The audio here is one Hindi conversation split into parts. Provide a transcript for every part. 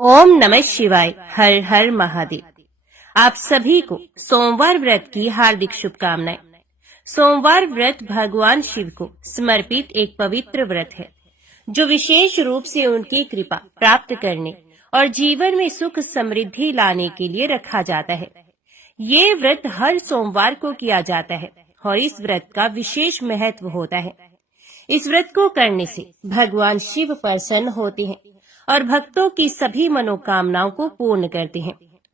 ओम नमः शिवाय। हर हर महादेव। आप सभी को सोमवार व्रत की हार्दिक शुभकामनाएं। सोमवार व्रत भगवान शिव को समर्पित एक पवित्र व्रत है जो विशेष रूप से उनकी कृपा प्राप्त करने और जीवन में सुख समृद्धि लाने के लिए रखा जाता है। ये व्रत हर सोमवार को किया जाता है और इस व्रत का विशेष महत्व होता है। इस व्रत को करने से भगवान शिव प्रसन्न होते हैं और भक्तों की सभी मनोकामनाओं को पूर्ण करते हैं।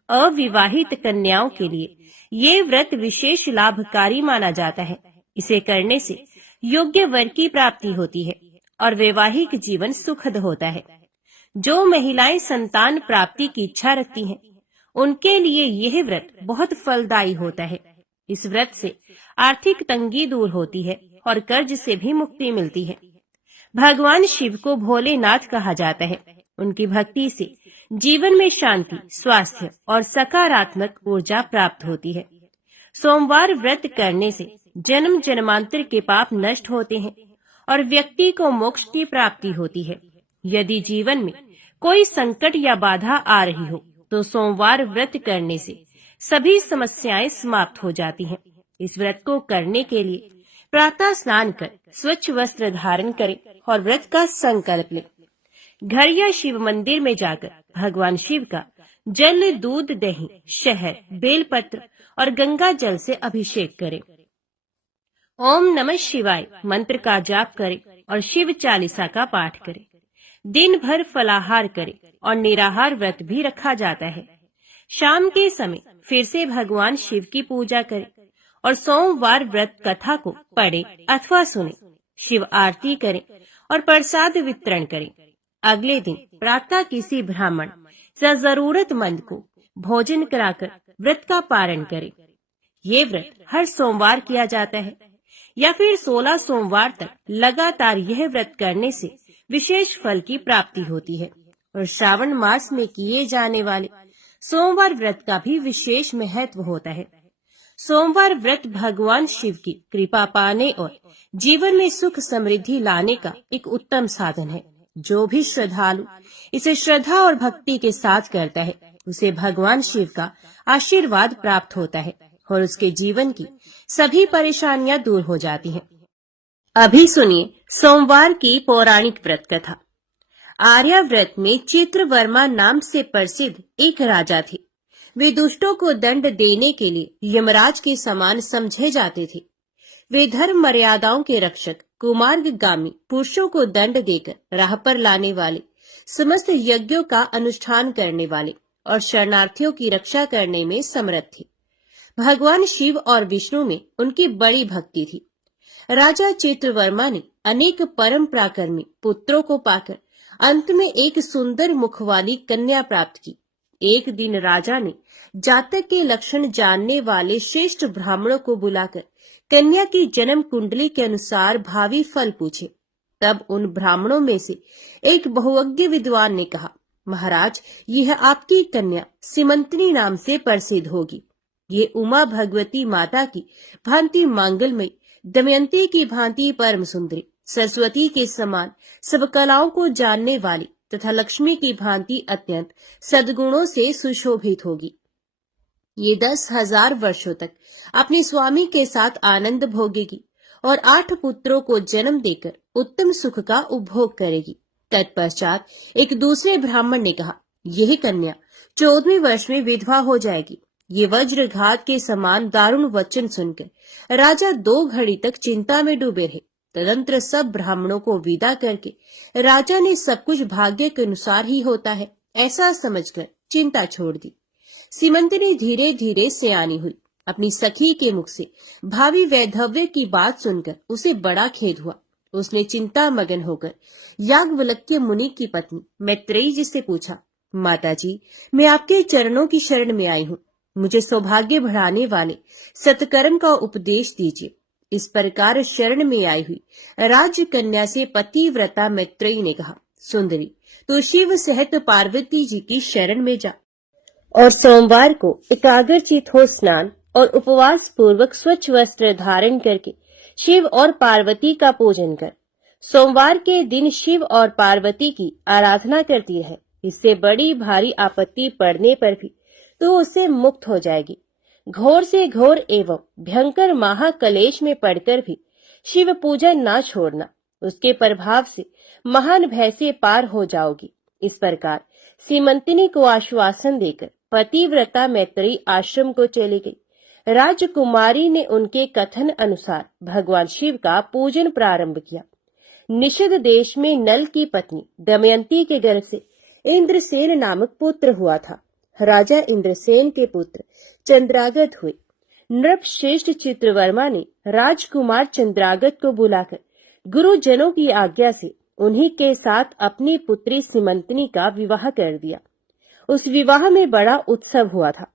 अविवाहित कन्याओं के लिए ये व्रत विशेष लाभकारी माना जाता है। इसे करने से योग्य वर की प्राप्ति होती है और वैवाहिक जीवन सुखद होता है। जो महिलाएं संतान प्राप्ति की इच्छा रखती हैं, उनके लिए यह व्रत बहुत फलदायी होता है। इस व्रत से आर्थिक तंगी दूर होती है और कर्ज से भी मुक्ति मिलती है। भगवान शिव को भोलेनाथ कहा जाता है। उनकी भक्ति से जीवन में शांति, स्वास्थ्य और सकारात्मक ऊर्जा प्राप्त होती है। सोमवार व्रत करने से जन्म जन्मांतर के पाप नष्ट होते हैं और व्यक्ति को मोक्ष की प्राप्ति होती है। यदि जीवन में कोई संकट या बाधा आ रही हो तो सोमवार व्रत करने से सभी समस्याएं समाप्त हो जाती हैं। इस व्रत को करने के लिए प्रातः स्नान कर स्वच्छ वस्त्र धारण करें और व्रत का संकल्प लें। घर या शिव मंदिर में जाकर भगवान शिव का जल, दूध, दही, शहद, बेलपत्र और गंगा जल से अभिषेक करें। ओम नमः शिवाय मंत्र का जाप करें और शिव चालीसा का पाठ करें। दिन भर फलाहार करें और निराहार व्रत भी रखा जाता है। शाम के समय फिर से भगवान शिव की पूजा करें और सोमवार व्रत कथा को पढ़ें अथवा सुनें। शिव आरती करें और प्रसाद वितरण करें। अगले दिन प्रातः किसी ब्राह्मण या जरूरतमंद को भोजन कराकर व्रत का पारण करें। ये व्रत हर सोमवार किया जाता है या फिर 16 सोमवार तक लगातार यह व्रत करने से विशेष फल की प्राप्ति होती है। और श्रावण मास में किए जाने वाले सोमवार व्रत का भी विशेष महत्व होता है। सोमवार व्रत भगवान शिव की कृपा पाने और जीवन में सुख समृद्धि लाने का एक उत्तम साधन है। जो भी श्रद्धालु इसे श्रद्धा और भक्ति के साथ करता है, उसे भगवान शिव का आशीर्वाद प्राप्त होता है और उसके जीवन की सभी परेशानियां दूर हो जाती हैं। अभी सुनिए सोमवार की पौराणिक व्रत कथा। आर्याव्रत में चित्रवर्मा नाम से प्रसिद्ध एक राजा थे। वे दुष्टों को दंड देने के लिए यमराज के समान समझे जाते थे। वे धर्म मर्यादाओं के रक्षक, कुमार्गामी पुरुषों को दंड देकर राह पर लाने वाले, समस्त यज्ञों का अनुष्ठान करने वाले और शरणार्थियों की रक्षा करने में समर्थ थे। भगवान शिव और विष्णु में उनकी बड़ी भक्ति थी। राजा चित्रवर्मा ने अनेक परम पराक्रमी पुत्रों को पाकर अंत में एक सुंदर मुख वाली कन्या प्राप्त की। एक दिन राजा ने जातक के लक्षण जानने वाले श्रेष्ठ ब्राह्मणों को बुलाकर कन्या की जन्म कुंडली के अनुसार भावी फल पूछे। तब उन ब्राह्मणों में से एक बहुज्ञ विद्वान ने कहा, महाराज, यह आपकी कन्या सीमंतनी नाम से प्रसिद्ध होगी। ये उमा भगवती माता की भांति मांगलमयी, दमयंती की भांति परम सुंदरी, सरस्वती के समान सब कलाओं को जानने वाली तथा लक्ष्मी की भांति अत्यंत सद्गुणों से सुशोभित होगी। ये 10,000 वर्षों तक अपने स्वामी के साथ आनंद भोगेगी और 8 पुत्रों को जन्म देकर उत्तम सुख का उपभोग करेगी। तत्पश्चात एक दूसरे ब्राह्मण ने कहा, यह कन्या 14वें वर्ष में विधवा हो जाएगी। ये वज्रघात के समान दारुण वचन सुनकर राजा 2 घड़ी तक चिंता में डूबे रहे। तदंतर सब ब्राह्मणों को विदा करके राजा ने सब कुछ भाग्य के अनुसार ही होता है ऐसा समझकर चिंता छोड़ दी। सीमंतनी धीरे धीरे सयानी हुई। अपनी सखी के मुख से भावी वैधव्य की बात सुनकर उसे बड़ा खेद हुआ। उसने चिंता मगन होकर याज्ञवल्क्य मुनि की पत्नी मैत्रेयी जी से पूछा, माताजी, मैं आपके चरणों की शरण में आई हूँ। मुझे सौभाग्य बढ़ाने वाले सत्कर्म का उपदेश दीजिए। इस प्रकार शरण में आई हुई राजकन्या से पतिव्रता मैत्रेयी ने कहा, सुंदरी, तो शिव सहित पार्वती जी की शरण में जा और सोमवार को एकाग्रचित हो स्नान और उपवास पूर्वक स्वच्छ वस्त्र धारण करके शिव और पार्वती का पूजन कर। सोमवार के दिन शिव और पार्वती की आराधना करती रहे। इससे बड़ी भारी आपत्ति पड़ने पर भी तो उससे मुक्त हो जाएगी। घोर से घोर एवं भयंकर महाकलेश में पड़कर भी शिव पूजा ना छोड़ना, उसके प्रभाव से महान भय से पार हो जाओगी। इस प्रकार सीमंतिनी को आश्वासन देकर पतिव्रता मैत्रेयी आश्रम को चली गई। राजकुमारी ने उनके कथन अनुसार भगवान शिव का पूजन प्रारंभ किया। निषद देश में नल की पत्नी दमयंती के गर्भ से इंद्रसेन नामक पुत्र हुआ था। राजा इंद्रसेन के पुत्र चंद्रागत हुए। नृपश्रेष्ठ चित्रवर्मा ने राजकुमार चंद्रागत को बुलाकर गुरुजनों की आज्ञा से उन्हीं के साथ अपनी पुत्री सीमंतिनी का विवाह कर दिया। उस विवाह में बड़ा उत्सव हुआ था।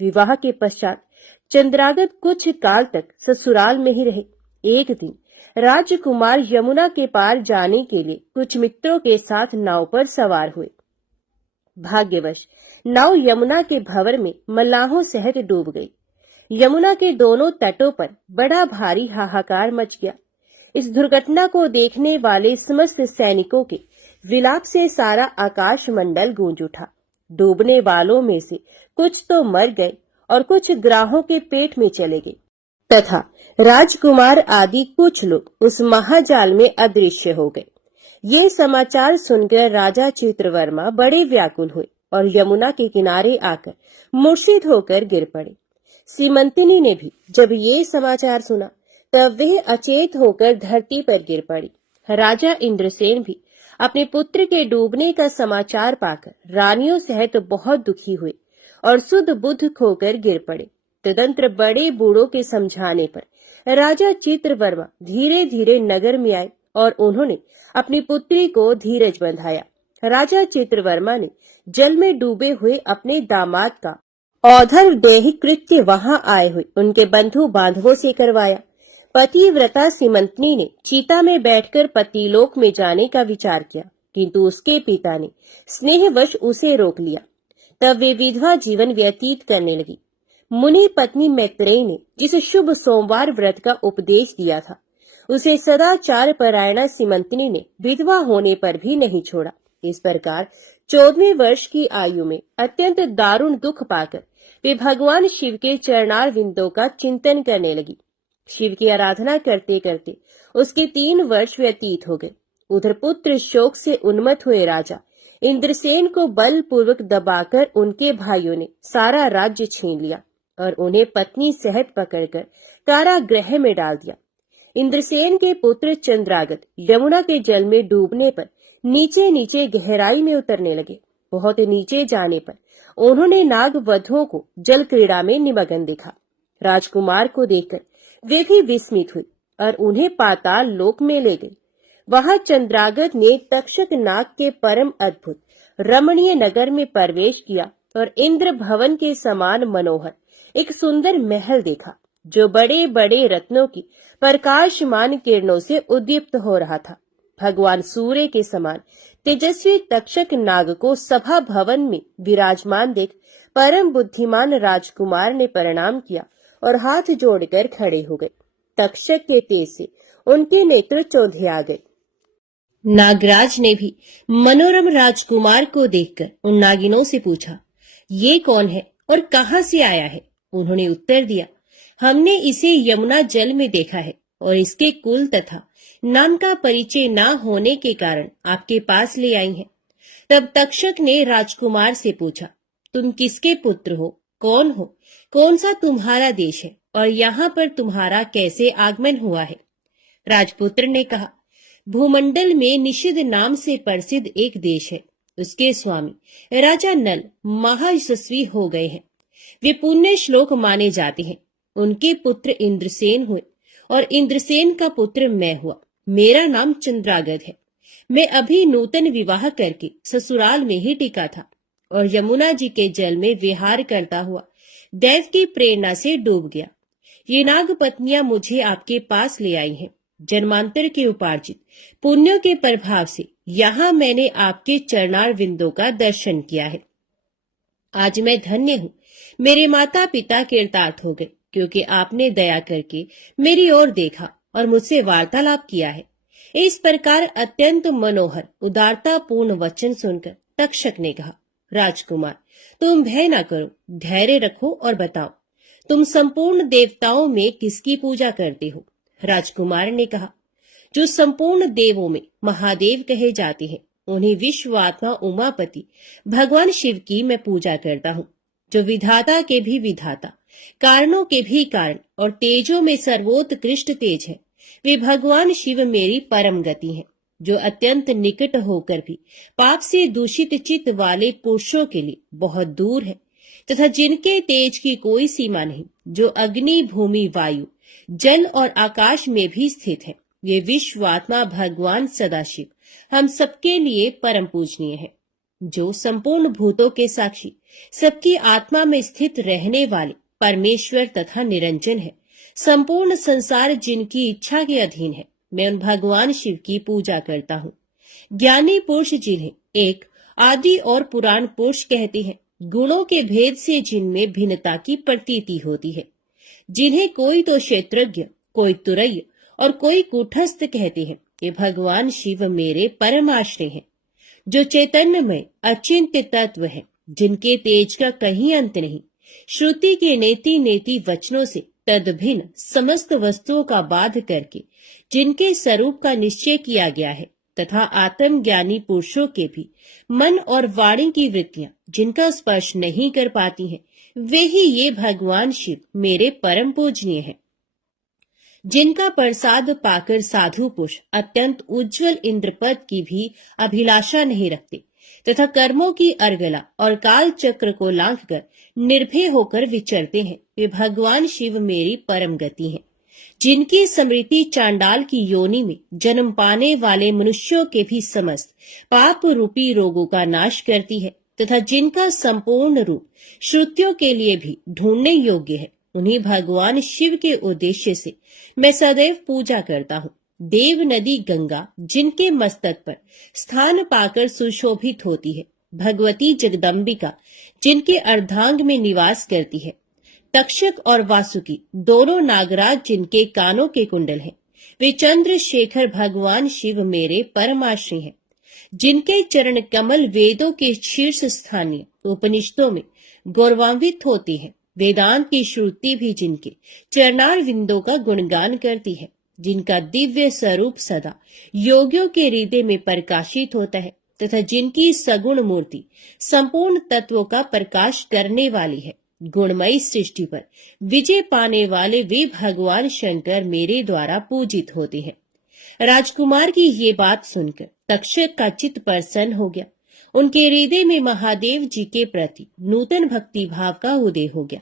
विवाह के पश्चात चंद्रागत कुछ काल तक ससुराल में ही रहे। एक दिन राजकुमार यमुना के पार जाने के लिए कुछ मित्रों के साथ नाव पर सवार हुए। भाग्यवश नाव यमुना के भंवर में मल्लाहों सहित डूब गई। यमुना के दोनों तटों पर बड़ा भारी हाहाकार मच गया। इस दुर्घटना को देखने वाले समस्त सैनिकों के विलाप से सारा आकाश मंडल गूंज उठा। डूबने वालों में से कुछ तो मर गए और कुछ ग्राहों के पेट में चले गए तथा राजकुमार आदि कुछ लोग उस महाजाल में अदृश्य हो गए। ये समाचार सुनकर राजा चित्रवर्मा बड़े व्याकुल हुए और यमुना के किनारे आकर मूर्छित होकर गिर पड़े। सीमंतिनी ने भी जब ये समाचार सुना तब वह अचेत होकर धरती पर गिर पड़ी। राजा इंद्रसेन भी अपने पुत्र के डूबने का समाचार पाकर रानियों सहित बहुत दुखी हुए और सुध बुद्ध खोकर गिर पड़े। तदंतर बड़े बूढ़ों के समझाने पर राजा चित्रवर्मा धीरे धीरे नगर में आए और उन्होंने अपनी पुत्री को धीरज बंधाया। राजा चित्रवर्मा ने जल में डूबे हुए अपने दामाद का औधर देह कृत्य वहां आए हुए उनके बंधु बांधवों से करवाया। पतिव्रता सीमंतिनी ने चीता में बैठकर पतिलोक में जाने का विचार किया, किंतु उसके पिता ने स्नेहवश उसे रोक लिया। तब वे विधवा जीवन व्यतीत करने लगी। मुनि पत्नी मैत्रेयी ने जिस शुभ सोमवार व्रत का उपदेश दिया था, उसे सदाचार परायणा सीमंतिनी ने विधवा होने पर भी नहीं छोड़ा। इस प्रकार 14वें वर्ष की आयु में अत्यंत दारुण दुख पाकर वे भगवान शिव के चरणार विंदों का चिंतन करने लगी। शिव की आराधना करते करते उसके 3 वर्ष व्यतीत हो गए। उधर पुत्र शोक से उन्मत्त हुए राजा इंद्रसेन को बलपूर्वक दबाकर उनके भाइयों ने सारा राज्य छीन लिया और उन्हें पत्नी सहित पकड़कर कारागृह में डाल दिया। इंद्रसेन के पुत्र चंद्रागत यमुना के जल में डूबने पर नीचे नीचे गहराई में उतरने लगे। बहुत नीचे जाने पर उन्होंने नाग वधुओं को जल क्रीड़ा में निमग्न देखा। राजकुमार को देखकर वे भी विस्मित हुए और उन्हें पाताल लोक में ले गए। वहां चंद्रागत ने तक्षक नाग के परम अद्भुत रमणीय नगर में प्रवेश किया और इंद्र भवन के समान मनोहर एक सुंदर महल देखा, जो बड़े बड़े रत्नों की प्रकाशमान किरणों से उद्दीप्त हो रहा था। भगवान सूर्य के समान तेजस्वी तक्षक नाग को सभा भवन में विराजमान देख परम बुद्धिमान राजकुमार ने प्रणाम किया और हाथ जोड़कर खड़े हो गए। तक्षक के तेज से उनके नेत्र चौंधे आ गए। नागराज ने भी मनोरम राजकुमार को देखकर उन नागिनों से पूछा, ये कौन है और कहां से आया है? उन्होंने उत्तर दिया, हमने इसे यमुना जल में देखा है और इसके कुल तथा नाम का परिचय न होने के कारण आपके पास ले आई हैं। तब तक्षक ने राजकुमार से पूछा, तुम किसके पुत्र हो, कौन हो, कौन सा तुम्हारा देश है और यहाँ पर तुम्हारा कैसे आगमन हुआ है? राजपुत्र ने कहा, भूमंडल में निषद नाम से प्रसिद्ध एक देश है। उसके स्वामी राजा नल महायशस्वी हो गए हैं। वे पुण्य श्लोक माने जाते हैं। उनके पुत्र इंद्रसेन हुए और इंद्रसेन का पुत्र मैं हुआ। मेरा नाम चंद्रागत है। मैं अभी नूतन विवाह करके ससुराल में ही टिका था और यमुना जी के जल में विहार करता हुआ दैव की प्रेरणा से डूब गया। ये नाग पत्नियां मुझे आपके पास ले आई हैं। जन्मांतर के उपार्जित पुण्यों के प्रभाव से यहाँ मैंने आपके चरणार विंदों का दर्शन किया है। आज मैं धन्य हूँ। मेरे माता पिता कृतार्थ हो गए, क्योंकि आपने दया करके मेरी ओर देखा और मुझसे वार्तालाप किया है। इस प्रकार अत्यंत मनोहर उदारता पूर्ण वचन सुनकर तक्षक ने कहा, राजकुमार, तुम भय न करो, धैर्य रखो और बताओ, तुम संपूर्ण देवताओं में किसकी पूजा करते हो? राजकुमार ने कहा, जो संपूर्ण देवों में महादेव कहे जाते हैं, उन्हें विश्वात्मा उमापति भगवान शिव की मैं पूजा करता हूँ, जो विधाता के भी विधाता, कारणों के भी कारण और तेजों में सर्वोत्कृष्ट तेज है। वे भगवान शिव मेरी परम गति है, जो अत्यंत निकट होकर भी पाप से दूषित चित्त वाले पुरुषों के लिए बहुत दूर है, तथा जिनके तेज की कोई सीमा नहीं, जो अग्नि, भूमि, वायु, जल और आकाश में भी स्थित है। ये विश्वात्मा भगवान सदाशिव हम सबके लिए परम पूजनीय है, जो संपूर्ण भूतों के साक्षी, सबकी आत्मा में स्थित रहने वाले परमेश्वर तथा निरंजन है। संपूर्ण संसार जिनकी इच्छा के अधीन है, मैं उन भगवान शिव की पूजा करता हूँ। ज्ञानी पुरुष जिन्हें एक आदि और पुराण पुरुष कहते हैं, गुणों के भेद से जिनमें भिन्नता की प्रतीति होती है, जिन्हें कोई तो क्षेत्रज्ञ, कोई तुरय और कोई कूटस्थ कहते हैं, ये भगवान शिव मेरे परमाश्रय हैं, जो चैतन्यमय अचिंत्य तत्व है, जिनके तेज का कहीं अंत नहीं। श्रुति के नेति नेति वचनों से तदभिन्न समस्त वस्तुओं का बाध करके जिनके स्वरूप का निश्चय किया गया है, तथा आत्मज्ञानी पुरुषों के भी मन और वाणी की वृत्तियां जिनका स्पर्श नहीं कर पाती हैं, वे ही ये भगवान शिव मेरे परम पूजनीय हैं। जिनका प्रसाद पाकर साधु पुरुष अत्यंत उज्जवल इंद्रपद की भी अभिलाषा नहीं रखते, तथा कर्मों की अर्गला और काल चक्र को लांघकर निर्भय होकर विचरते हैं, वे भगवान शिव मेरी परम गति हैं। जिनकी स्मृति चांडाल की योनि में जन्म पाने वाले मनुष्यों के भी समस्त पाप रूपी रोगों का नाश करती है, तथा जिनका संपूर्ण रूप श्रुतियों के लिए भी ढूंढने योग्य है, उन्हीं भगवान शिव के उद्देश्य से मैं सदैव पूजा करता हूँ। देव नदी गंगा जिनके मस्तक पर स्थान पाकर सुशोभित होती है, भगवती जगदम्बिका जिनके अर्धांग में निवास करती है, तक्षक और वासुकी दोनों नागराज जिनके कानों के कुंडल हैं, वे चंद्रशेखर भगवान शिव मेरे परमाश्रय हैं। जिनके चरण कमल वेदों के शीर्ष स्थानीय उपनिषदों में गौरवान्वित होती है, वेदांत की श्रुति भी जिनके चरणार विंदों का गुणगान करती है, जिनका दिव्य स्वरूप सदा योगियों के हृदय में प्रकाशित होता है, तथा जिनकी सगुण मूर्ति संपूर्ण तत्वों का प्रकाश करने वाली है। गुणमयी सृष्टि पर विजय पाने वाले वे भगवान शंकर मेरे द्वारा पूजित होते हैं। राजकुमार की ये बात सुनकर तक्षक का चित्त प्रसन्न हो गया। उनके हृदय में महादेव जी के प्रति नूतन भक्ति भाव का उदय हो गया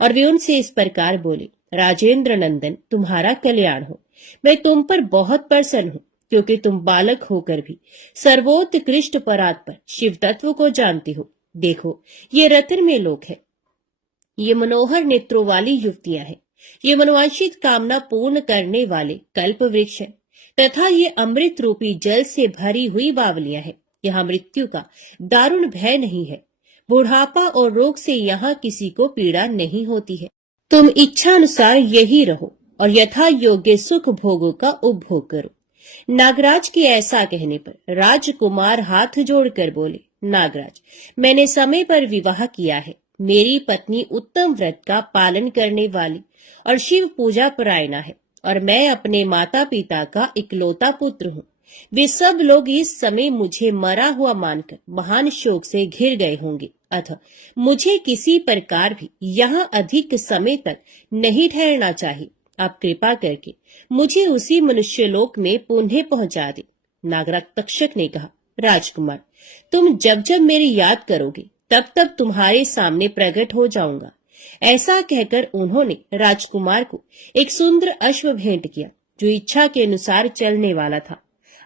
और वे उनसे इस प्रकार बोले, राजेंद्र नंदन, तुम्हारा कल्याण हो। मैं तुम पर बहुत प्रसन्न हूँ, क्योंकि तुम बालक होकर भी सर्वोत्कृष्ट परात्पर शिव तत्व को जानते हो। देखो, ये रत्न में लोक है, ये मनोहर नेत्रों वाली युवतियां हैं, ये मनोवांछित कामना पूर्ण करने वाले कल्प वृक्ष है, तथा ये अमृत रूपी जल से भरी हुई बावलियां हैं। यहाँ मृत्यु का दारुण भय नहीं है, बुढ़ापा और रोग से यहाँ किसी को पीड़ा नहीं होती है। तुम इच्छा अनुसार यही रहो और यथा योग्य सुख भोगों का उपभोग करो। नागराज के ऐसा कहने पर राजकुमार हाथ जोड़कर बोले, नागराज, मैंने समय पर विवाह किया है। मेरी पत्नी उत्तम व्रत का पालन करने वाली और शिव पूजा परायणा है, और मैं अपने माता पिता का इकलौता पुत्र हूँ। वे सब लोग इस समय मुझे मरा हुआ मानकर महान शोक से घिर गए होंगे, अतः मुझे किसी प्रकार भी यहाँ अधिक समय तक नहीं ठहरना चाहिए। आप कृपा करके मुझे उसी मनुष्यलोक में पुनः पहुंचा दे। नागराज तक्षक ने कहा, राजकुमार, तुम जब जब मेरी याद करोगे तब तब तुम्हारे सामने प्रकट हो जाऊंगा। ऐसा कहकर उन्होंने राजकुमार को एक सुंदर अश्व भेंट किया, जो इच्छा के अनुसार चलने वाला था।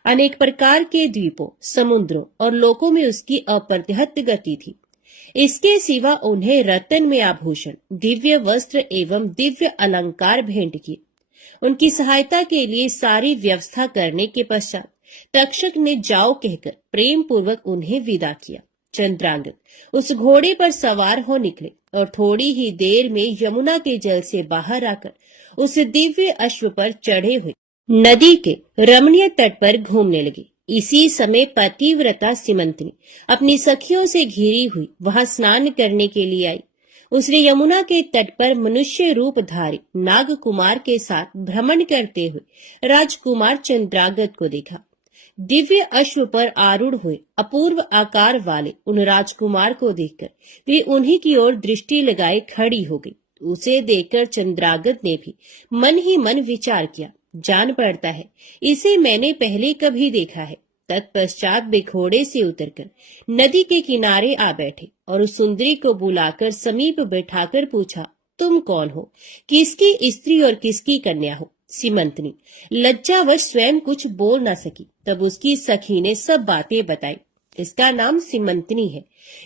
अनेक प्रकार के द्वीपों, समुद्रों और लोकों में उसकी अप्रतिहत गति थी। इसके सिवा उन्हें रत्न में आभूषण, दिव्य वस्त्र एवं दिव्य अलंकार भेंट किए। उनकी सहायता के लिए सारी व्यवस्था करने के पश्चात तक्षक ने जाओ कहकर प्रेम पूर्वक उन्हें विदा किया। चंद्रांगन उस घोड़े पर सवार हो निकले और थोड़ी ही देर में यमुना के जल से बाहर आकर उस दिव्य अश्व पर चढ़े हुए नदी के रमणीय तट पर घूमने लगे। इसी समय पतिव्रता सिमंतनी अपनी सखियों से घिरी हुई वहां स्नान करने के लिए आई। उसने यमुना के तट पर मनुष्य रूपधारी नाग कुमार के साथ भ्रमण करते हुए राजकुमार चंद्रागत को देखा। दिव्य अश्व पर आरूढ़ हुए अपूर्व आकार वाले उन राजकुमार को देखकर वे उन्हीं की ओर दृष्टि लगाए खड़ी हो गई। उसे देखकर चंद्रागत ने भी मन ही मन विचार किया, जान पड़ता है इसे मैंने पहले कभी देखा है। तत्पश्चात वे घोड़े से उतरकर नदी के किनारे आ बैठे और उस सुंदरी को बुलाकर समीप बैठाकर पूछा, तुम कौन हो, किसकी स्त्री और किसकी कन्या हो? सिमंतनी लज्जावश स्वयं कुछ बोल न सकी। तब उसकी सखी ने सब बातें बताई। इसका नाम सिमंतनी है।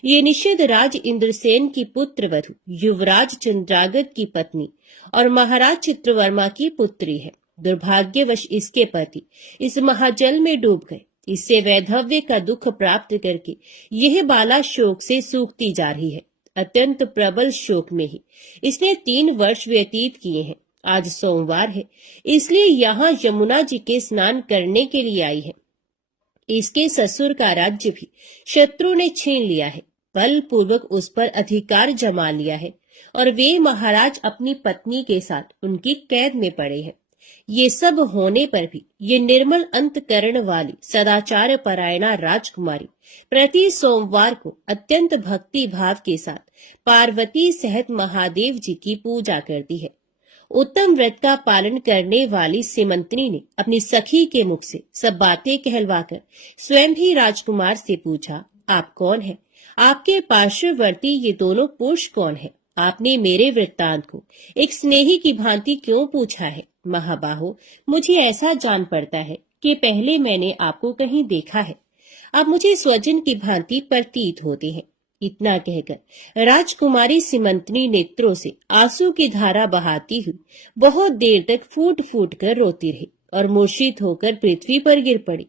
ये निषद राज इंद्रसेन की पुत्र वधु, युवराज चंद्रागत की पत्नी और महाराज चित्रवर्मा की पुत्री है। दुर्भाग्यवश इसके पति इस महाजल में डूब गए। इससे वैधव्य का दुख प्राप्त करके यह बाला शोक से सूखती जा रही है। अत्यंत प्रबल शोक में ही इसने 3 वर्ष व्यतीत किए हैं। आज सोमवार है, इसलिए यहाँ यमुना जी के स्नान करने के लिए आई है। इसके ससुर का राज्य भी शत्रु ने छीन लिया है, बलपूर्वक उस पर अधिकार जमा लिया है और वे महाराज अपनी पत्नी के साथ उनकी कैद में पड़े हैं। ये सब होने पर भी ये निर्मल अंतकरण वाली सदाचार परायणा राजकुमारी प्रति सोमवार को अत्यंत भक्ति भाव के साथ पार्वती सहित महादेव जी की पूजा करती है। उत्तम व्रत का पालन करने वाली सिमंतनी ने अपनी सखी के मुख से सब बातें कहलवाकर स्वयं भी राजकुमार से पूछा, आप कौन हैं? आपके पार्श्ववर्ती ये दोनों पुरुष कौन है? आपने मेरे वृत्तांत को एक स्नेही की भांति क्यों पूछा है? महाबाहो, मुझे ऐसा जान पड़ता है कि पहले मैंने आपको कहीं देखा है। आप मुझे स्वजन की भांति प्रतीत होते हैं। इतना कहकर राजकुमारी सिमंतनी नेत्रों से आंसू की धारा बहाती हुई बहुत देर तक फूट फूट कर रोती रही और मूर्छित होकर पृथ्वी पर गिर पड़ी।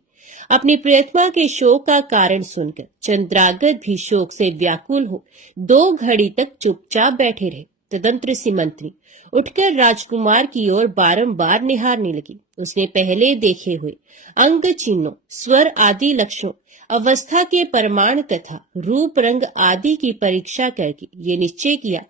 अपनी प्रियतमा के शोक का कारण सुनकर चंद्रागत भी शोक से व्याकुल हो 2 घड़ी तक चुपचाप बैठे रहे। तदंतर सिमंतनी उठकर राजकुमार की ओर बारंबार निहारने लगी। उसने पहले देखे हुए अंग चिन्हों, स्वर आदि लक्षणों, अवस्था के प्रमाण तथा रूप रंग आदि की परीक्षा करके ये निश्चय किया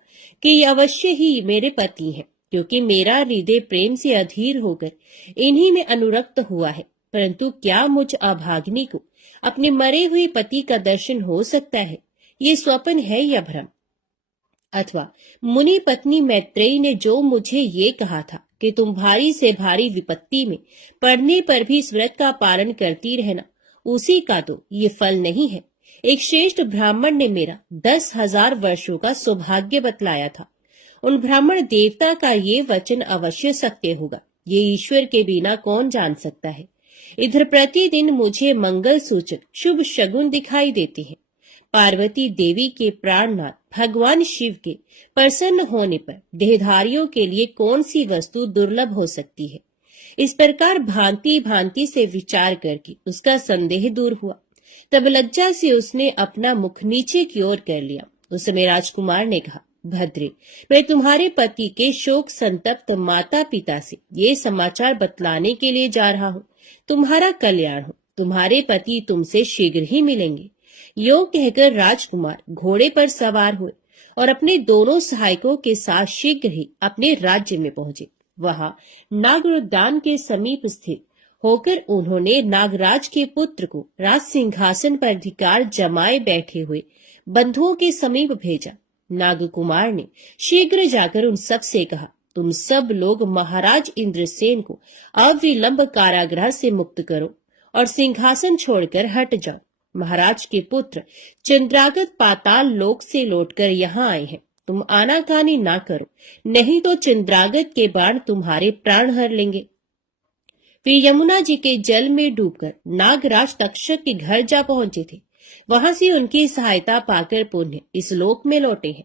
कि ये अवश्य ही मेरे पति हैं, क्योंकि मेरा हृदय प्रेम से अधीर होकर इन्हीं में अनुरक्त हुआ है। परंतु क्या मुझ अभागिनी को अपने मरे हुए पति का दर्शन हो सकता है? ये स्वप्न है या भ्रम? अथवा मुनि पत्नी मैत्रेयी ने जो मुझे ये कहा था कि तुम भारी से भारी विपत्ति में पड़ने पर भी इस व्रत का पालन करती रहना, उसी का तो ये फल नहीं है। एक श्रेष्ठ ब्राह्मण ने मेरा 10,000 वर्षों का सौभाग्य बतलाया था। उन ब्राह्मण देवता का ये वचन अवश्य सत्य होगा, ये ईश्वर के बिना कौन जान सकता है। इधर प्रतिदिन मुझे मंगल सूचक शुभ शगुन दिखाई देते हैं। पार्वती देवी के प्राणनाथ भगवान शिव के प्रसन्न होने पर देहधारियों के लिए कौन सी वस्तु दुर्लभ हो सकती है। इस प्रकार भांति भांति से विचार करके उसका संदेह दूर हुआ। तब लज्जा से उसने अपना मुख नीचे की ओर कर लिया। उस समय राजकुमार ने कहा, भद्रे, मैं तुम्हारे पति के शोक संतप्त माता पिता से ये समाचार बतलाने के लिए जा रहा हूँ। तुम्हारा कल्याण हो, तुम्हारे पति तुमसे शीघ्र ही मिलेंगे। यो कहकर राजकुमार घोड़े पर सवार हुए और अपने दोनों सहायकों के साथ शीघ्र ही अपने राज्य में पहुंचे। वहां नागरोद्यान के समीप स्थित होकर उन्होंने नागराज के पुत्र को राज सिंहासन पर अधिकार जमाए बैठे हुए बंधुओं के समीप भेजा। नागकुमार ने शीघ्र जाकर उन सब से कहा, तुम सब लोग महाराज इंद्रसेन को अविलंब कारागृह से मुक्त करो और सिंहासन छोड़कर हट जाओ। महाराज के पुत्र चंद्रागत पाताल लोक से लौटकर यहाँ आए हैं। तुम आनाकानी ना करो, नहीं तो चंद्रागत के बाण तुम्हारे प्राण हर लेंगे। वे यमुना जी के जल में डूबकर नागराज तक्षक के घर जा पहुंचे थे। वहां से उनकी सहायता पाकर पुण्य इस लोक में लौटे हैं।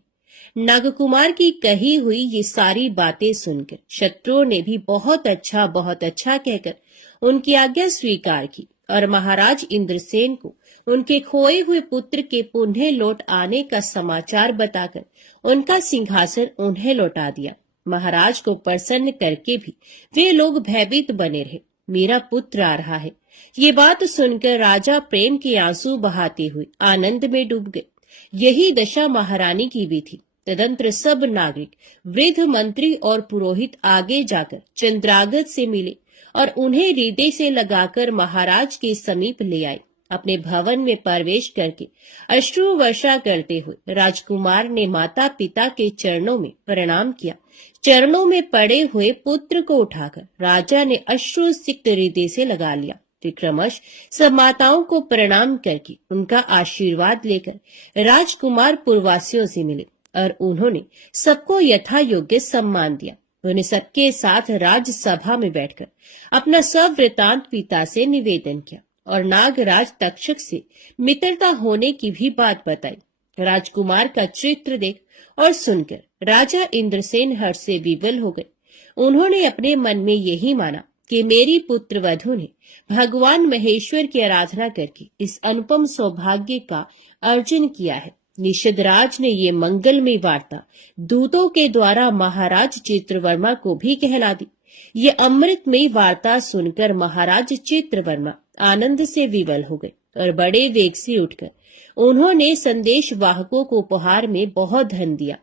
नागकुमार की कही हुई ये सारी बातें सुनकर शत्रुओं ने भी बहुत अच्छा कहकर उनकी आज्ञा स्वीकार की और महाराज इंद्रसेन को उनके खोए हुए पुत्र के पुनः लौट आने का समाचार बताकर उनका सिंहासन उन्हें लौटा दिया। महाराज को प्रसन्न करके भी वे लोग भयभीत बने रहे। मेरा पुत्र आ रहा है, ये बात सुनकर राजा प्रेम के आंसू बहाते हुए आनंद में डूब गए। यही दशा महारानी की भी थी। तदंतर सब नागरिक, वृद्ध, मंत्री और पुरोहित आगे जाकर चंद्रागत से मिले और उन्हें हृदय से लगाकर महाराज के समीप ले आए। अपने भवन में प्रवेश करके अश्रु वर्षा करते हुए राजकुमार ने माता पिता के चरणों में प्रणाम किया। चरणों में पड़े हुए पुत्र को उठाकर राजा ने अश्रु सिक्त हृदय से लगा लिया। क्रमश सब माताओं को प्रणाम करके उनका आशीर्वाद लेकर राजकुमार पुरवासियों से मिले और उन्होंने सबको यथा योग्य सम्मान दिया। उन्हें सबके साथ राजसभा में बैठकर अपना सब वृतांत पिता से निवेदन किया और नागराज तक्षक से मित्रता होने की भी बात बताई। राजकुमार का चित्र देख और सुनकर राजा इंद्रसेन हर्ष से विवल हो गए। उन्होंने अपने मन में यही माना कि मेरी पुत्र वधु ने भगवान महेश्वर की आराधना करके इस अनुपम सौभाग्य का अर्जन किया है। निषदराज ने ये मंगलमय वार्ता दूतों के द्वारा महाराज चित्रवर्मा को भी कहला दी। ये अमृतमय वार्ता सुनकर महाराज चित्रवर्मा आनंद से विवल हो गए और बड़े वेग से उठकर उन्होंने संदेश वाहकों को उपहार में बहुत धन दिया।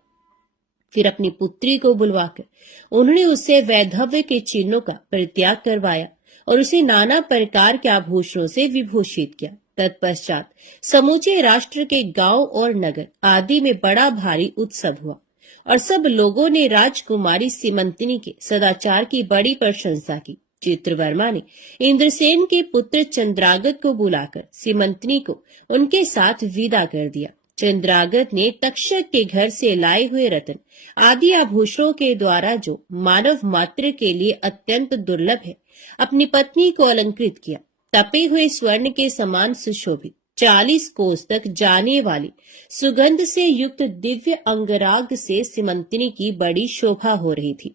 फिर अपनी पुत्री को बुलवाकर उन्होंने उससे वैधव्य के चिन्हों का परित्याग करवाया और उसे नाना प्रकार के आभूषणों से विभूषित किया। तत्पश्चात समूचे राष्ट्र के गांव और नगर आदि में बड़ा भारी उत्सव हुआ और सब लोगों ने राजकुमारी सीमंतिनी के सदाचार की बड़ी प्रशंसा की। चित्रवर्मा ने इंद्रसेन के पुत्र चंद्रागत को बुलाकर सीमंतिनी को उनके साथ विदा कर दिया। चंद्रागत ने तक्षक के घर से लाए हुए रत्न आदि आभूषणों के द्वारा, जो मानव मात्र के लिए अत्यंत दुर्लभ है, अपनी पत्नी को अलंकृत किया। तपे हुए स्वर्ण के समान सुशोभित 40 कोस तक जाने वाली सुगंध से युक्त दिव्य अंगराग से सीमंतिनी की बड़ी शोभा हो रही थी।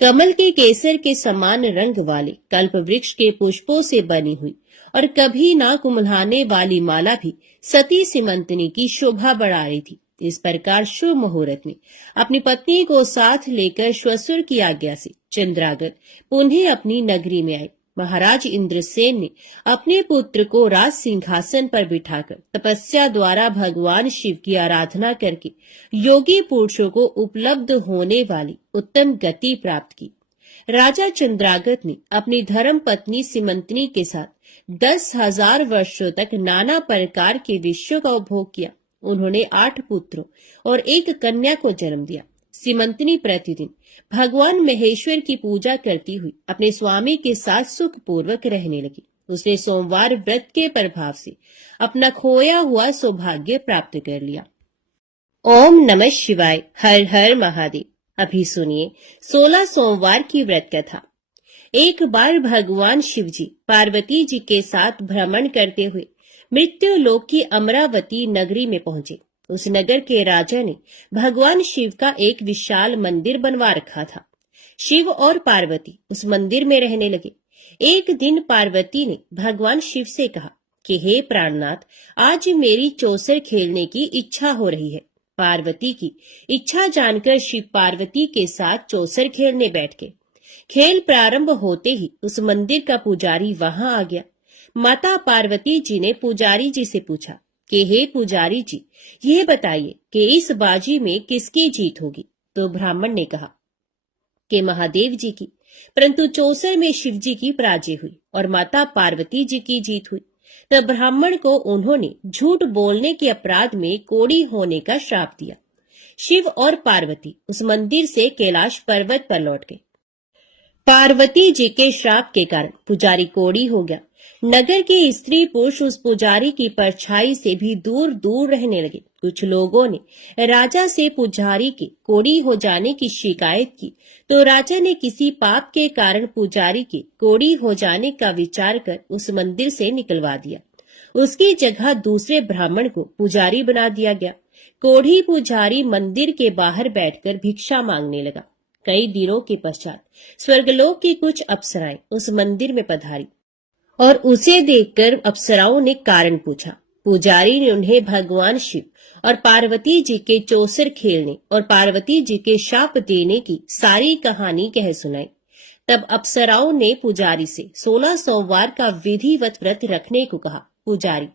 कमल के केसर के समान रंग वाले कल्प वृक्ष के पुष्पों से बनी हुई और कभी ना कुम्हलाने वाली माला भी सती सीमंतिनी की शोभा बढ़ा रही थी। इस प्रकार शुभ मुहूर्त में अपनी पत्नी को साथ लेकर श्वशुर की आज्ञा से चंद्रागत पुनः अपनी नगरी में आए। महाराज इंद्रसेन ने अपने पुत्र को राज सिंहासन पर बिठाकर तपस्या द्वारा भगवान शिव की आराधना करके योगी पुरुषों को उपलब्ध होने वाली उत्तम गति प्राप्त की। राजा चंद्रागत ने अपनी धर्म पत्नी सीमंतिनी के साथ 10,000 वर्षों तक नाना प्रकार के विषयों का उपभोग किया। उन्होंने 8 पुत्रों और 1 कन्या को जन्म दिया। सीमंतिनी प्रतिदिन भगवान महेश्वर की पूजा करती हुई अपने स्वामी के साथ सुख पूर्वक रहने लगी। उसने सोमवार व्रत के प्रभाव से अपना खोया हुआ सौभाग्य प्राप्त कर लिया। ओम नमः शिवाय। हर हर महादेव। अभी सुनिए 16 सोमवार की व्रत कथा। एक बार भगवान शिवजी पार्वती जी के साथ भ्रमण करते हुए मृत्यु लोक की अमरावती नगरी में पहुंचे। उस नगर के राजा ने भगवान शिव का एक विशाल मंदिर बनवा रखा था। शिव और पार्वती उस मंदिर में रहने लगे। एक दिन पार्वती ने भगवान शिव से कहा कि हे प्राणनाथ, आज मेरी चौसर खेलने की इच्छा हो रही है। पार्वती की इच्छा जानकर शिव पार्वती के साथ चौसर खेलने बैठ गए। खेल प्रारंभ होते ही उस मंदिर का पुजारी वहां आ गया। माता पार्वती जी ने पुजारी जी से पूछा कि हे पुजारी जी, ये बताइए कि इस बाजी में किसकी जीत होगी। तो ब्राह्मण ने कहा कि महादेव जी की, परंतु चौसर में शिव जी की पराजय हुई और माता पार्वती जी की जीत हुई। तब ब्राह्मण को उन्होंने झूठ बोलने के अपराध में कोढ़ी होने का श्राप दिया। शिव और पार्वती उस मंदिर से कैलाश पर्वत पर लौट गए। पार्वती जी के श्राप के कारण पुजारी कोढ़ी हो गया। नगर के स्त्री पुरुष उस पुजारी की परछाई से भी दूर दूर रहने लगे। कुछ लोगों ने राजा से पुजारी के कोढ़ी हो जाने की शिकायत की, तो राजा ने किसी पाप के कारण पुजारी के कोढ़ी हो जाने का विचार कर उस मंदिर से निकलवा दिया। उसकी जगह दूसरे ब्राह्मण को पुजारी बना दिया गया। कोढ़ी पुजारी मंदिर के बाहर बैठकर भिक्षा मांगने लगा। कई दिनों के पश्चात स्वर्गलोक की कुछ अप्सराएं उस मंदिर में पधारी और उसे देखकर अप्सराओं ने कारण पूछा। पुजारी ने उन्हें भगवान शिव और पार्वती जी के चौसर खेलने और पार्वती जी के शाप देने की सारी कहानी कह सुनाई। तब अप्सराओं ने पुजारी से 16 सोमवार का विधिवत व्रत रखने को कहा। पुजारी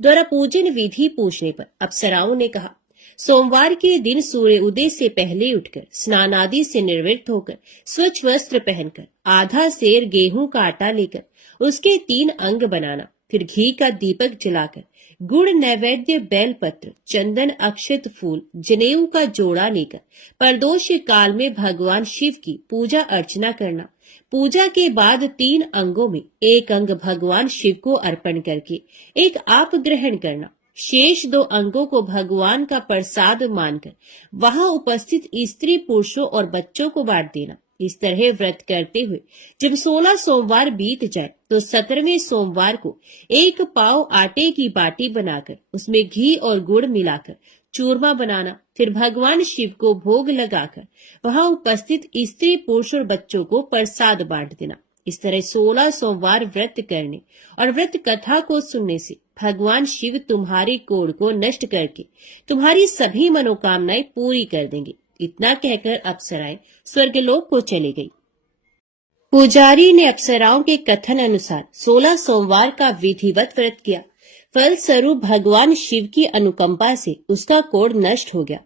द्वारा पूजन विधि पूछने पर अप्सराओं ने कहा, सोमवार के दिन सूर्य उदय से पहले उठकर स्नान आदि से निवृत्त होकर स्वच्छ वस्त्र पहनकर आधा सेर गेहूं का आटा लेकर उसके 3 अंग बनाना, फिर घी का दीपक जलाकर गुड़ नैवेद्य बेलपत्र चंदन अक्षत फूल जनेऊ का जोड़ा लेकर प्रदोष काल में भगवान शिव की पूजा अर्चना करना। पूजा के बाद 3 अंगों में एक अंग भगवान शिव को अर्पण करके एक आप ग्रहण करना। शेष 2 अंगों को भगवान का प्रसाद मानकर वहां उपस्थित स्त्री पुरुषों और बच्चों को बांट देना। इस तरह व्रत करते हुए जब 16 सोमवार बीत जाए तो 17वें सोमवार को 1 पाव आटे की बाटी बनाकर उसमें घी और गुड़ मिलाकर चूरमा बनाना, फिर भगवान शिव को भोग लगाकर वहां उपस्थित स्त्री पुरुष और बच्चों को प्रसाद बांट देना। इस तरह 16 सोमवार व्रत करने और व्रत कथा को सुनने से भगवान शिव तुम्हारे कोढ़ को नष्ट करके तुम्हारी सभी मनोकामनाएं पूरी कर देंगे। इतना कहकर अप्सराएं स्वर्गलोक को चली गई। पुजारी ने अप्सराओं के कथन अनुसार 16 सोमवार का विधिवत व्रत किया। फलस्वरूप भगवान शिव की अनुकंपा से उसका कोढ़ नष्ट हो गया।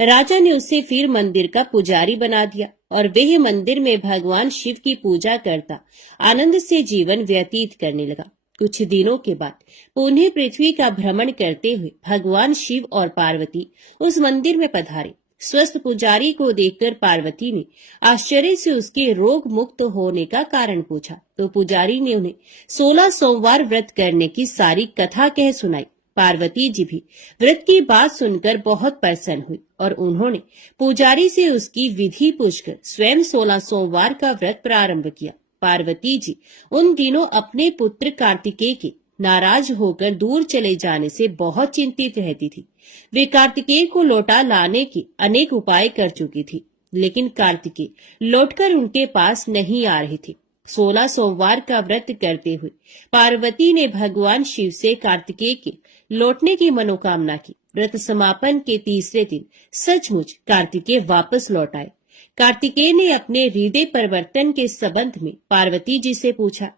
राजा ने उसे फिर मंदिर का पुजारी बना दिया और वह मंदिर में भगवान शिव की पूजा करता आनंद से जीवन व्यतीत करने लगा। कुछ दिनों के बाद पुनः पृथ्वी का भ्रमण करते हुए भगवान शिव और पार्वती उस मंदिर में पधारे। स्वस्थ पुजारी को देखकर पार्वती ने आश्चर्य से उसके रोग मुक्त होने का कारण पूछा, तो पुजारी ने उन्हें 16 सोमवार व्रत करने की सारी कथा कह सुनाई। पार्वती जी भी व्रत की बात सुनकर बहुत प्रसन्न हुई और उन्होंने पुजारी से उसकी विधि पूछकर स्वयं 16 सोमवार का व्रत प्रारंभ किया। पार्वती जी उन दिनों अपने पुत्र कार्तिकेय के नाराज होकर दूर चले जाने से बहुत चिंतित रहती थी। वे कार्तिकेय को लौटा लाने के अनेक उपाय कर चुकी थी, लेकिन कार्तिकेय लौटकर उनके पास नहीं आ रहे थे। 16 सोमवार का व्रत करते हुए पार्वती ने भगवान शिव से कार्तिकेय के लौटने की मनोकामना की। व्रत समापन के तीसरे दिन सचमुच कार्तिकेय वापस लौट आए। कार्तिकेय ने अपने हृदय परिवर्तन के संबंध में पार्वती जी से पूछा,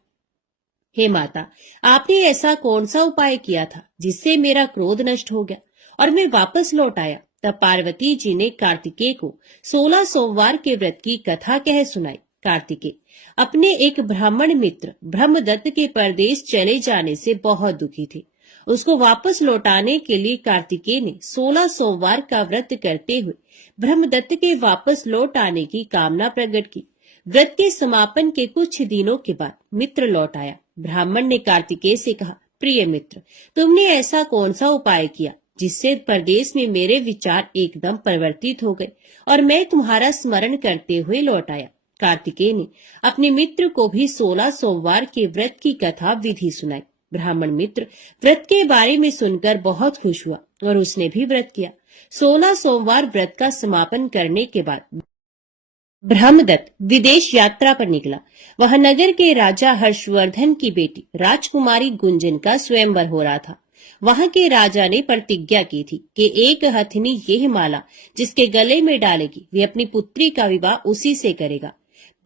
हे माता, आपने ऐसा कौन सा उपाय किया था जिससे मेरा क्रोध नष्ट हो गया और मैं वापस लौट आया? तब पार्वती जी ने कार्तिकेय को 16 सोमवार के व्रत की कथा कह सुनाई। कार्तिकेय अपने एक ब्राह्मण मित्र ब्रह्मदत्त के परदेश चले जाने से बहुत दुखी थे। उसको वापस लौटाने के लिए कार्तिकेय ने 16 सोमवार का व्रत करते हुए ब्रह्मदत्त के वापस लौट आने की कामना प्रकट की। व्रत के समापन के कुछ दिनों के बाद मित्र लौट आया। ब्राह्मण ने कार्तिकेय से कहा, प्रिय मित्र, तुमने ऐसा कौन सा उपाय किया जिससे परदेश में मेरे विचार एकदम परिवर्तित हो गए और मैं तुम्हारा स्मरण करते हुए लौट आया। कार्तिकेय ने अपने मित्र को भी 16 सोमवार के व्रत की कथा विधि सुनाई। ब्राह्मण मित्र व्रत के बारे में सुनकर बहुत खुश हुआ और उसने भी व्रत किया। 16 सोमवार व्रत का समापन करने के बाद ब्रह्मदत्त विदेश यात्रा पर निकला। वह नगर के राजा हर्षवर्धन की बेटी राजकुमारी गुंजन का स्वयंवर हो रहा था। वहां के राजा ने प्रतिज्ञा की थी कि एक हथिनी यह माला जिसके गले में डालेगी वे अपनी पुत्री का विवाह उसी से करेगा।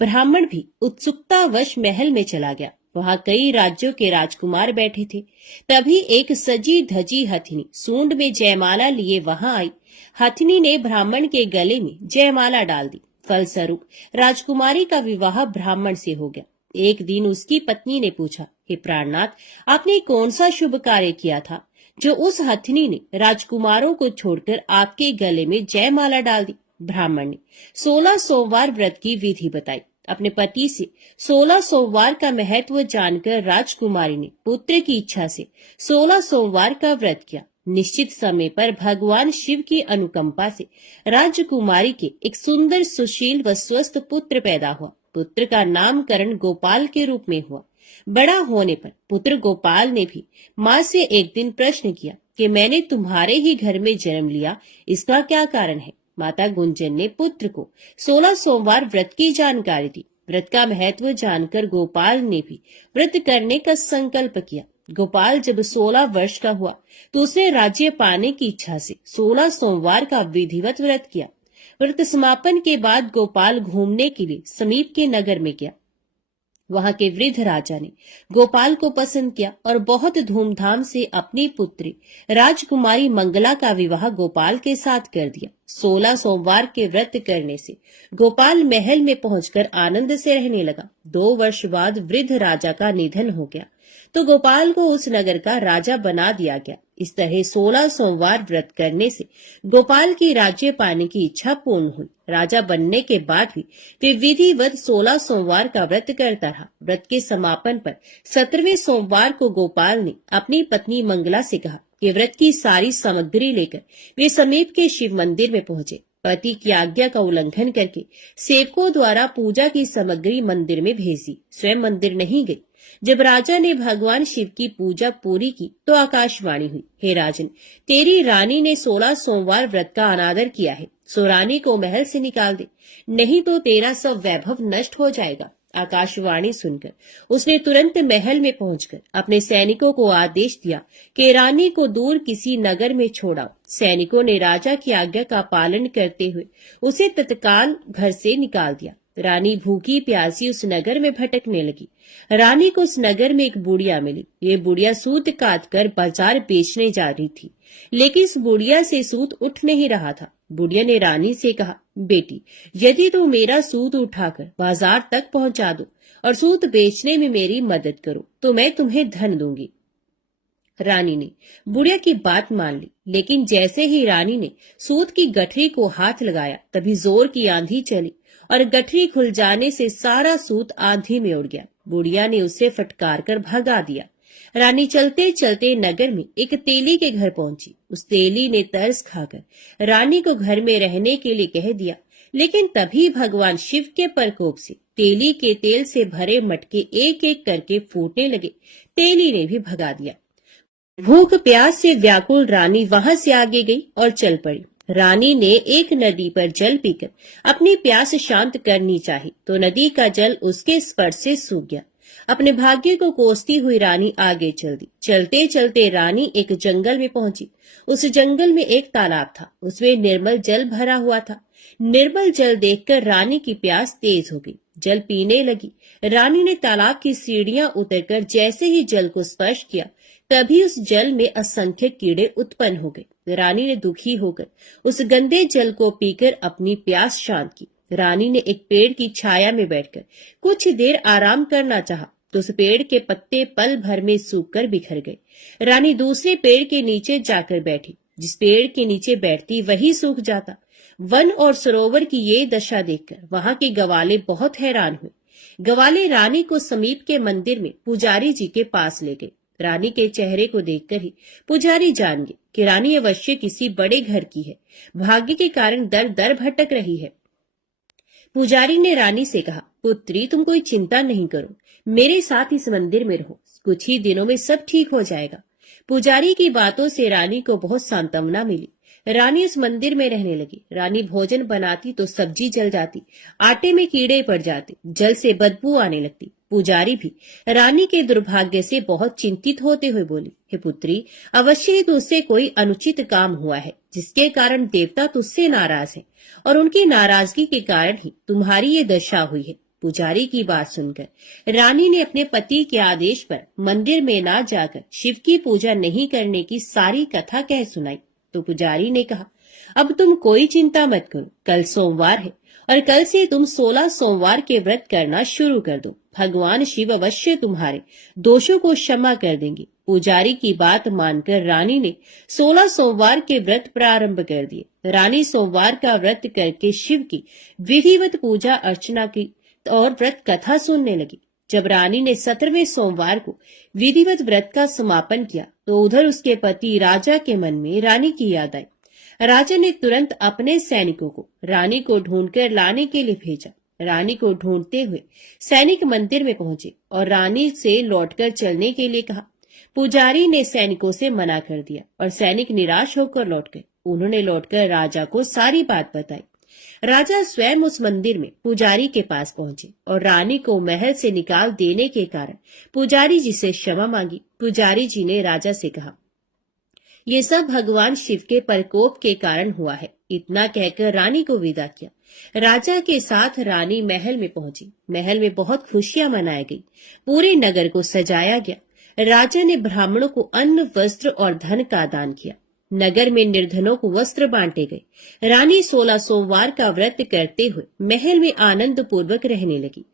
ब्राह्मण भी उत्सुकतावश महल में चला गया। वहां कई राज्यों के राजकुमार बैठे थे। तभी एक सजी धजी हथिनी सूंड में जयमाला लिए वहां आई। हथिनी ने ब्राह्मण के गले में जयमाला डाल दी। फलस्वरूप राजकुमारी का विवाह ब्राह्मण से हो गया। एक दिन उसकी पत्नी ने पूछा, हे प्राणनाथ, आपने कौन सा शुभ कार्य किया था जो उस हथिनी ने राजकुमारों को छोड़कर आपके गले में जयमाला डाल दी? ब्राह्मण ने 16 सोमवार व्रत की विधि बताई। अपने पति से 16 सोमवार का महत्व जानकर राजकुमारी ने पुत्र की इच्छा से 16 सोमवार का व्रत किया। निश्चित समय पर भगवान शिव की अनुकंपा से राजकुमारी के एक सुंदर सुशील व स्वस्थ पुत्र पैदा हुआ। पुत्र का नामकरण गोपाल के रूप में हुआ। बड़ा होने पर पुत्र गोपाल ने भी माँ से एक दिन प्रश्न किया कि मैंने तुम्हारे ही घर में जन्म लिया, इसका क्या कारण है? माता गुंजन ने पुत्र को 16 सोमवार व्रत की जानकारी दी। व्रत का महत्व जानकर गोपाल ने भी व्रत करने का संकल्प किया। गोपाल जब 16 वर्ष का हुआ तो उसने राज्य पाने की इच्छा से 16 सोमवार का विधिवत व्रत किया। व्रत समापन के बाद गोपाल घूमने के लिए समीप के नगर में गया। वहां के वृद्ध राजा ने गोपाल को पसंद किया और बहुत धूमधाम से अपनी पुत्री राजकुमारी मंगला का विवाह गोपाल के साथ कर दिया। 16 सोमवार के व्रत करने से गोपाल महल में पहुंचकर आनंद से रहने लगा। 2 वर्ष बाद वृद्ध राजा का निधन हो गया तो गोपाल को उस नगर का राजा बना दिया गया। इस तरह 16 सोमवार व्रत करने से गोपाल की राज्य पाने की इच्छा पूर्ण हुई। राजा बनने के बाद भी वे विधिवत 16 सोमवार का व्रत करता रहा। व्रत के समापन पर 17वें सोमवार को गोपाल ने अपनी पत्नी मंगला से कहा कि व्रत की सारी सामग्री लेकर वे समीप के शिव मंदिर में पहुंचे। पति की आज्ञा का उल्लंघन करके सेवकों द्वारा पूजा की सामग्री मंदिर में भेज दी। स्वयं मंदिर नहीं गई। जब राजा ने भगवान शिव की पूजा पूरी की तो आकाशवाणी हुई, हे राजन, तेरी रानी ने 16 सोमवार व्रत का अनादर किया है, सो रानी को महल से निकाल दे, नहीं तो तेरा सब वैभव नष्ट हो जाएगा। आकाशवाणी सुनकर उसने तुरंत महल में पहुंचकर अपने सैनिकों को आदेश दिया कि रानी को दूर किसी नगर में छोड़ाओ। सैनिकों ने राजा की आज्ञा का पालन करते हुए उसे तत्काल घर से निकाल दिया। रानी भूखी प्यासी उस नगर में भटकने लगी। रानी को उस नगर में एक बुढ़िया मिली। ये बुढ़िया सूत काट कर बाजार बेचने जा रही थी, लेकिन इस बुढ़िया से सूत उठ नहीं रहा था। बुढ़िया ने रानी से कहा, बेटी, यदि तुम मेरा सूत उठाकर बाजार तक पहुंचा दो और सूत बेचने में मेरी मदद करो तो मैं तुम्हें धन दूंगी। रानी ने बुढ़िया की बात मान ली, लेकिन जैसे ही रानी ने सूत की गठरी को हाथ लगाया तभी जोर की आंधी चली और गठरी खुल जाने से सारा सूत आंधी में उड़ गया। बुढ़िया ने उसे फटकार कर भगा दिया। रानी चलते चलते नगर में एक तेली के घर पहुंची। उस तेली ने तरस खाकर रानी को घर में रहने के लिए कह दिया, लेकिन तभी भगवान शिव के प्रकोप से तेली के तेल से भरे मटके एक एक करके फूटने लगे। तेली ने भी भगा दिया। भूख प्यास से व्याकुल रानी वहां से आगे गई और चल पड़ी। रानी ने एक नदी पर जल पीकर अपनी प्यास शांत करनी चाही तो नदी का जल उसके स्पर्श से सूख गया। अपने भाग्य को कोसती हुई रानी आगे चल दी। चलते चलते रानी एक जंगल में पहुंची। उस जंगल में एक तालाब था, उसमें निर्मल जल भरा हुआ था। निर्मल जल देखकर रानी की प्यास तेज हो गई, जल पीने लगी। रानी ने तालाब की सीढ़ियां उतरकर जैसे ही जल को स्पर्श किया तभी उस जल में असंख्य कीड़े उत्पन्न हो गए। रानी ने दुखी होकर उस गंदे जल को पीकर अपनी प्यास शांत की। रानी ने एक पेड़ की छाया में बैठकर कुछ देर आराम करना चाहा तो उस पेड़ के पत्ते पल भर में सूखकर बिखर गए। रानी दूसरे पेड़ के नीचे जाकर बैठी। जिस पेड़ के नीचे बैठती वही सूख जाता। वन और सरोवर की ये दशा देखकर वहां के गवाले बहुत हैरान हुए। गवाले रानी को समीप के मंदिर में पुजारी जी के पास ले गए। रानी के चेहरे को देखकर ही पुजारी जान गए कि रानी अवश्य किसी बड़े घर की है, भाग्य के कारण दर दर भटक रही है। पुजारी ने रानी से कहा, पुत्री, तुम कोई चिंता नहीं करो, मेरे साथ इस मंदिर में रहो, कुछ ही दिनों में सब ठीक हो जाएगा। पुजारी की बातों से रानी को बहुत सांत्वना मिली। रानी उस मंदिर में रहने लगी। रानी भोजन बनाती तो सब्जी जल जाती, आटे में कीड़े पड़ जाते, जल से बदबू आने लगती। पुजारी भी रानी के दुर्भाग्य से बहुत चिंतित होते हुए बोली, हे पुत्री, अवश्य ही तुझसे कोई अनुचित काम हुआ है जिसके कारण देवता तुझसे नाराज हैं और उनकी नाराजगी के कारण ही तुम्हारी ये दशा हुई है। पुजारी की बात सुनकर रानी ने अपने पति के आदेश पर मंदिर में ना जाकर शिव की पूजा नहीं करने की सारी कथा कह सुनाई। तो पुजारी ने कहा, अब तुम कोई चिंता मत करो, कल सोमवार है और कल से तुम 16 सोमवार के व्रत करना शुरू कर दो। भगवान शिव अवश्य तुम्हारे दोषों को क्षमा कर देंगे। पुजारी की बात मानकर रानी ने 16 सोमवार के व्रत प्रारंभ कर दिए। रानी सोमवार का व्रत करके शिव की विधिवत पूजा अर्चना की और व्रत कथा सुनने लगी। जब रानी ने 17वें सोमवार को विधिवत व्रत का समापन किया तो उधर उसके पति राजा के मन में रानी की याद आई। राजा ने तुरंत अपने सैनिकों को रानी को ढूंढकर लाने के लिए भेजा। रानी को ढूंढते हुए सैनिक मंदिर में पहुंचे और रानी से लौटकर चलने के लिए कहा। पुजारी ने सैनिकों से मना कर दिया और सैनिक निराश होकर लौट गए। उन्होंने लौटकर राजा को सारी बात बताई। राजा स्वयं उस मंदिर में पुजारी के पास पहुंचे और रानी को महल से निकाल देने के कारण पुजारी जी से क्षमा मांगी। पुजारी जी ने राजा से कहा, ये सब भगवान शिव के प्रकोप के कारण हुआ है। इतना कहकर रानी को विदा किया। राजा के साथ रानी महल में पहुंची। महल में बहुत खुशियां मनाई गई। पूरे नगर को सजाया गया। राजा ने ब्राह्मणों को अन्न, वस्त्र और धन का दान किया। नगर में निर्धनों को वस्त्र बांटे गए। रानी 16 सोमवार का व्रत करते हुए महल में आनंद पूर्वक रहने लगी।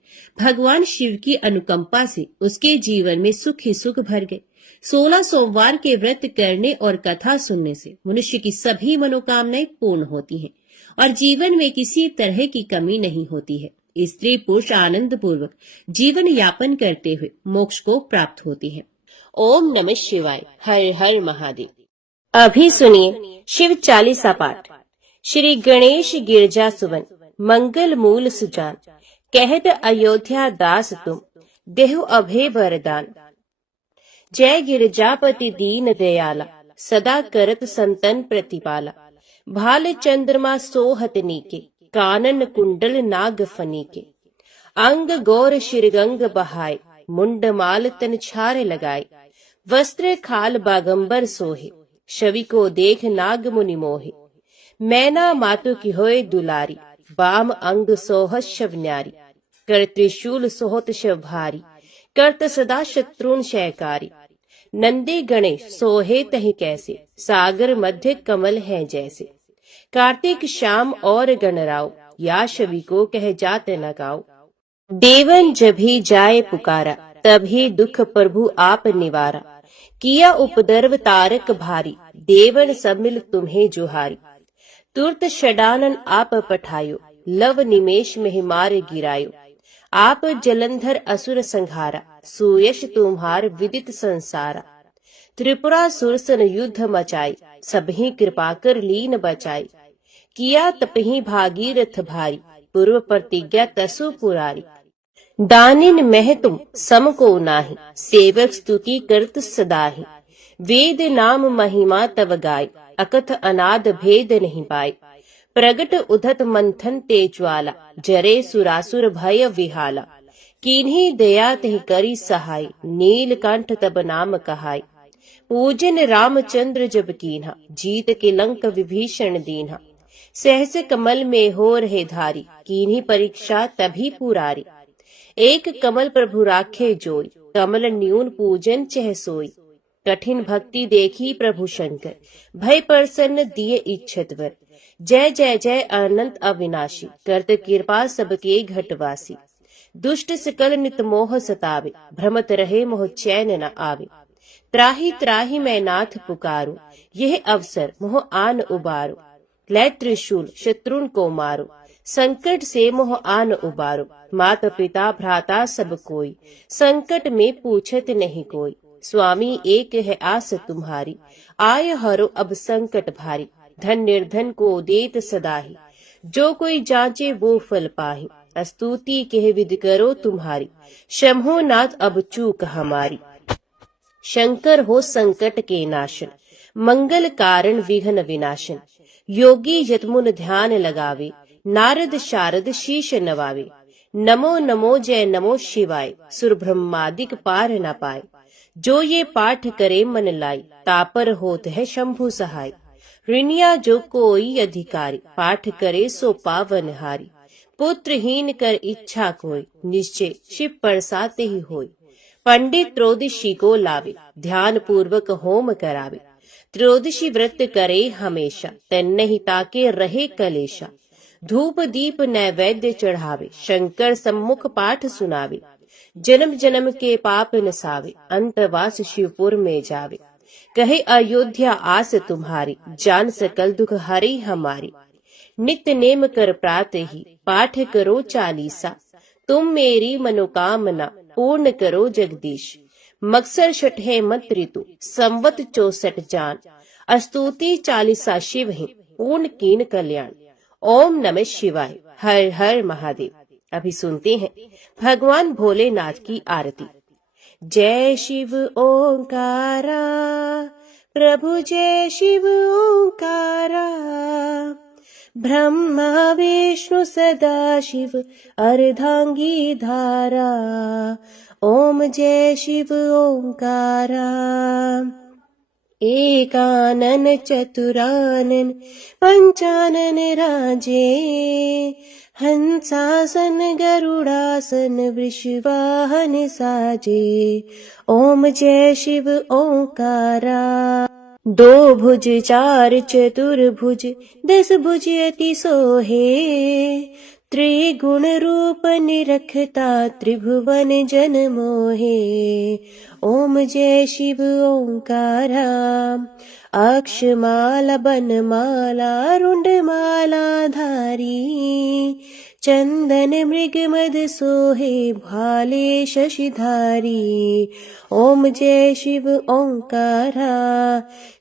भगवान शिव की अनुकंपा से उसके जीवन में सुख ही सुख भर गए। 16 सोमवार के व्रत करने और कथा सुनने से मनुष्य की सभी मनोकामनाएं पूर्ण होती हैं और जीवन में किसी तरह की कमी नहीं होती है। स्त्री पुरुष आनंद पूर्वक जीवन यापन करते हुए मोक्ष को प्राप्त होती है। ओम नमः शिवाय। हर हर महादेव। अभी सुनिए शिव चालीसा पाठ। श्री गणेश गिरजा सुवन, मंगल मूल सुजान, कहत अयोध्या दास तुम, देहु अभय वरदान। जय गिरजापति दीन दयाला, सदा करत संतन प्रतिपाला। भाल चंद्रमा सोहत नीके, कानन कुंडल नाग फनीके। अंग गौर शिरगंग बहाय, मुंड माल तन छारे लगाए। वस्त्र खाल बागंबर सोहे, छवि को देख नाग मुनि मोहे। मैना मातु की होए दुलारी, बाम अंग सोहत शव न्यारी। कर त्रिशूल सोहत शव भारी, करत सदा शत्रुन शयकारी। नंदी गणेश सोहे तहि कैसे, सागर मध्य कमल है जैसे। कार्तिक शाम और गणराव, या छवि को कह जात न गाओ। देवन जभी जाए पुकारा, तभी दुख प्रभु आप निवारा। किया उपद्रव तारक भारी, देवन सब मिल तुम्हें जुहारी। तुरत षडानन आप पठायो, लव निमेष में मार गिरायो। आप जलंधर असुर संहारा, सुयश तुम्हार विदित संसारा। त्रिपुरा सुरसन युद्ध मचाई, सबही कृपा कर लीन बचाई। किया तपही भागीरथ भारी, पूर्व प्रतिज्ञा तसु पुरारी। दानिन मह तुम सम को नाही, सेवक स्तुति करत सदाहि। वेद नाम महिमा तव गाय, अकथ अनाद भेद नहीं पाए। प्रगट उधत मंथन तेज्वाला, जरे सुरासुर भय विहाला। कीन्ही दया तहि करी सहाय, नीलकंठ तब नाम कहाय। पूजन रामचंद्र जब कीन्हा, जीत के लंक विभीषण दीन्हा। सहस कमल में हो रहे धारी, कीन्ही परीक्षा तभी पुरारी। एक कमल प्रभु राखे जोई, कमल न्यून पूजन चह सोई। कठिन भक्ति देखी प्रभु शंकर, भय प्रसन्न दिए इच्छत वर। जय जय जय अनंत अविनाशी, करत कृपा सबके घटवासी। दुष्ट सकल नित मोह सतावे, भ्रमत रहे मोह चैन न आवे। त्राही त्राही मैं नाथ पुकारो, यह अवसर मोह आन उबारो। लै त्रिशूल शत्रुन को मारो, संकट से मोह आन उबारो। माता पिता भ्राता सब कोई, संकट में पूछत नहीं कोई। स्वामी एक है आस तुम्हारी, आय हरो अब संकट भारी। धन निर्धन को देत सदाही, जो कोई जांचे वो फल पाही। स्तुति कह विद करो तुम्हारी, शंभो नाथ अब चूक हमारी। शंकर हो संकट के नाशन, मंगल कारण विघ्न विनाशन। योगी यतमुन ध्यान लगावे, नारद शारद शीश नवावे। नमो नमो जय नमो शिवाय, सुर ब्रह्मादिक पार न पाए। जो ये पाठ करे मन लाई, तापर होत है शंभु सहाय। ऋणिया जो कोई अधिकारी, पाठ करे सो पावन हारी। पुत्रहीन कर इच्छा कोई, निश्चय शिव परसाते ही होय। पंडित त्रयोदशी को लावे, ध्यान पूर्वक होम करावे। त्रयोदशी व्रत करे हमेशा, तन्नहि ताके रहे कलेशा। धूप दीप नैवेद्य चढ़ावे, शंकर सम्मुख पाठ सुनावे। जन्म जन्म के पाप नसावे, अंतवास शिवपुर में जावे। कहे अयोध्या आस तुम्हारी, जान सकल दुख हरी हमारी। नित्य नेम कर प्रातः ही, पाठ करो चालीसा। तुम मेरी मनोकामना पूर्ण करो जगदीश। मकसर छठे मत ऋतु, संवत 64 जान। स्तुति चालीसा शिव ही, पूर्ण कीन कल्याण। ओम नमः शिवाय। हर हर महादेव। अभी सुनते हैं भगवान भोलेनाथ की आरती। जय शिव ओंकारा, प्रभु जय शिव ओंकारा। ब्रह्मा विष्णु सदा शिव, अर्धांगी धारा। ओम जय शिव ओंकारा। एकानन चतुरानन पंचानन राजे, हंसासन गरुड़ासन वृषवाहन साजे। ओम जय शिव ओंकारा। दो भुज चार चतुर्भुज, 10 भुज अति सोहे, त्रिगुण रूप निरखता त्रिभुवन जन मोहे। ओम जय शिव ओंकारा। अक्षमाला बनमाला रुंडमाला धारी, चंदन मृग मद सोहे भाले शशिधारी। ओम जय शिव ओंकारा।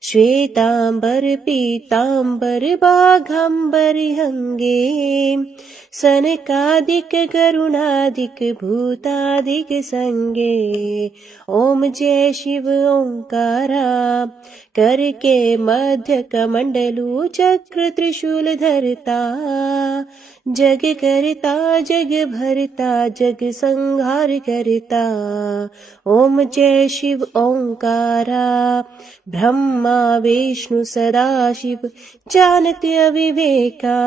श्वेतांबर पीतांबर बाघांबर अंगे, सनकादिक गरुणादिक भूतादिक संगे। ओम जय शिव ओंकारा। करके मध्य कमंडलू चक्र त्रिशूल धरता, जग करता जग भरता जग संहार करता। ओम जय शिव ओंकारा। ब्रह्मा विष्णु सदा शिव जानत अविवेका,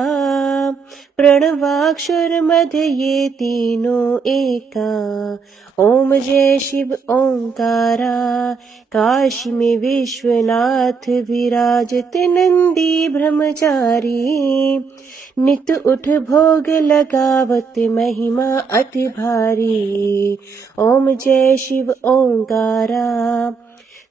प्रणवाक्षर मध्य ये तीनों एका। ओम जय शिव ओंकारा। काशी में विश्वनाथ विराजत नंदी ब्रह्मचारी, नित उठ भोग लगावत महिमा अति भारी। ओम जय शिव ओंकारा।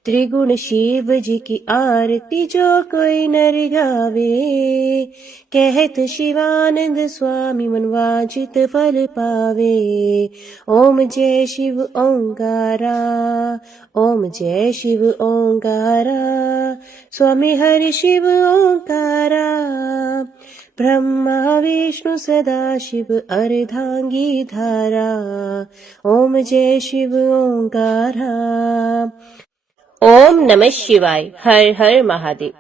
त्रिगुण शिव जी की आरती जो कोई नर गावे, कहत शिवानंद स्वामी मनवांछित फल पावे। ओम जय शिव ओंकारा। ओम जय शिव ओंकारा। स्वामी हरि शिव ओंकारा। ब्रह्मा विष्णु सदा शिव अर्धांगी धारा। ओम जय शिव ओंकारा। ओम नमः शिवाय। हर हर महादेव।